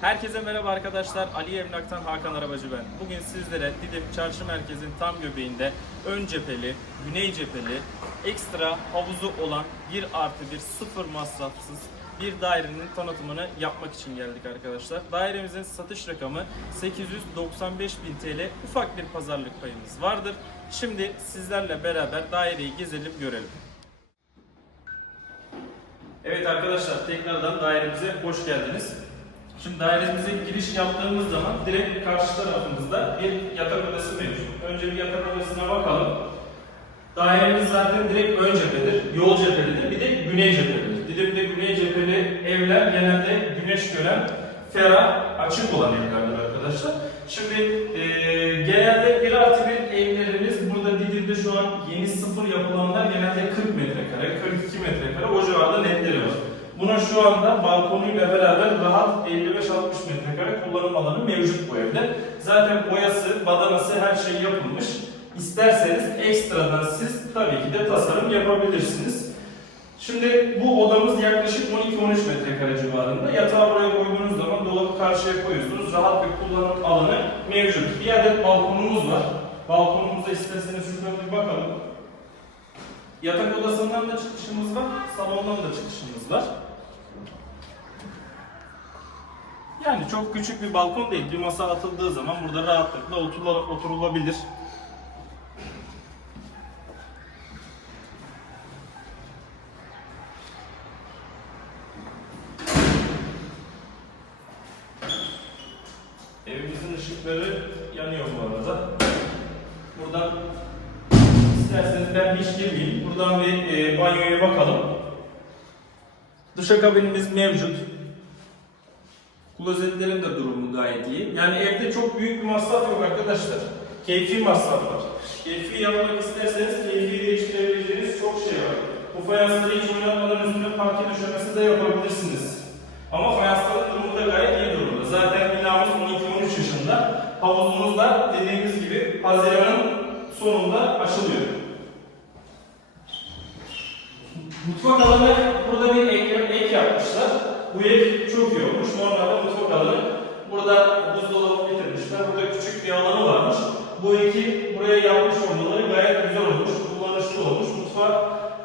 Herkese merhaba arkadaşlar. Ali Emlak'tan Hakan Arabacı ben. Bugün sizlere Didim Çarşı Merkezi'nin tam göbeğinde ön cepheli, güney cepheli, ekstra havuzu olan 1 artı 1 sıfır masrafsız bir dairenin tanıtımını yapmak için geldik arkadaşlar. Dairemizin satış rakamı 895 bin TL ufak bir pazarlık payımız vardır. Şimdi sizlerle beraber daireyi gezelim görelim. Evet arkadaşlar tekrardan dairemize hoş geldiniz. Şimdi dairemize giriş yaptığımız zaman direkt karşı tarafımızda bir yatak odası mevcut. Önce bir yatak odasına bakalım. Dairemiz zaten direkt ön cephedir, yol cephelidir, bir de güney cephelidir. Didim'de güney cepheli evler genelde güneş gören, ferah, açık olan evlerdir arkadaşlar. Şimdi eee genelde 1 artı 1 evlerimiz burada Didim'de şu an yeni sıfır yapılanlar genelde 40 metrekare, 42 metrekare o Buna şu anda balkonuyla beraber rahat 55-60 metrekare kullanım alanı mevcut bu evde. Zaten boyası, badanası her şey yapılmış. İsterseniz ekstradan siz tabii ki de tasarım yapabilirsiniz. Şimdi bu odamız yaklaşık 12-13 metrekare civarında. Yatağı buraya koyduğunuz zaman dolabı karşıya koyuyorsunuz. Rahat bir kullanım alanı mevcut. Bir adet balkonumuz var. Balkonumuza isterseniz şuradan bir bakalım. Yatak odasından da çıkışımız var, salondan da çıkışımız var. Yani çok küçük bir balkon değil. Bir masa atıldığı zaman burada rahatlıkla oturula- oturulabilir. Evimizin ışıkları yanıyor bu arada. Buradan isterseniz ben hiç girmeyeyim. Buradan bir e, banyoya bakalım. Duşakabinimiz mevcut. Klozetlerin de durumu gayet iyi. Yani evde çok büyük bir masraf yok arkadaşlar. Keyfi masraf var. Keyfi yapmak isterseniz keyfi değiştirebileceğiniz çok şey var. Bu fayansları hiç oynatmadan üstüne parke döşemesi de yapabilirsiniz. Ama fayansların durumu da gayet iyi durumda. Zaten binamız 12-13 yaşında. Havuzumuz da dediğimiz gibi Haziran'ın sonunda açılıyor. Mutfak alanı burada bir ek, ek yapmışlar. Bu ek çok iyi olmuş. Normalde mutfak alanı burada buzdolabı bitirmişler. Burada küçük bir alanı varmış. Bu eki buraya yapmış olmaları gayet güzel olmuş. Kullanışlı olmuş. Mutfak,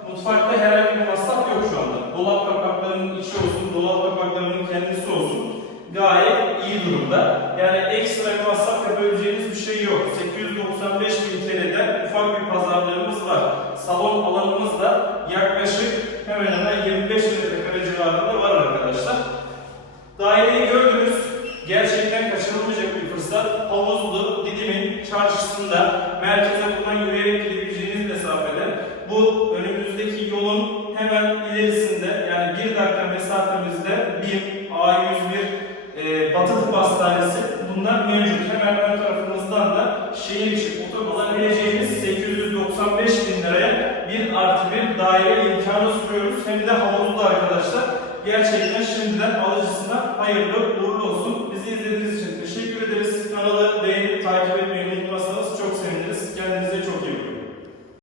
mutfakta herhangi bir masraf yok şu anda. Dolap kapaklarının içi olsun, dolap kapaklarının kendisi olsun. Gayet iyi durumda. Yani ekstra bir masraf yapabileceğiniz bir şey yok. 895 bin TL'den alanımız da yaklaşık hemen hemen 25 metrekare civarında var arkadaşlar. Daireyi gördünüz. Gerçekten kaçırılmayacak bir fırsat. Havuzlu, Didim'in çarşısında merkeze buradan yürüyerek gidebileceğiniz mesafede bu önümüzdeki yolun hemen ilerisinde yani bir dakika mesafemizde bir A101 e, Batı Tıp Hastanesi bunlar mevcut. Hemen ön tarafımızdan da şehir içi otomobil bineceğimiz 895 bin liraya bir artı bir daire imkanı sunuyoruz. Hem de havuzlu arkadaşlar. Gerçekten şimdiden alıcısına hayırlı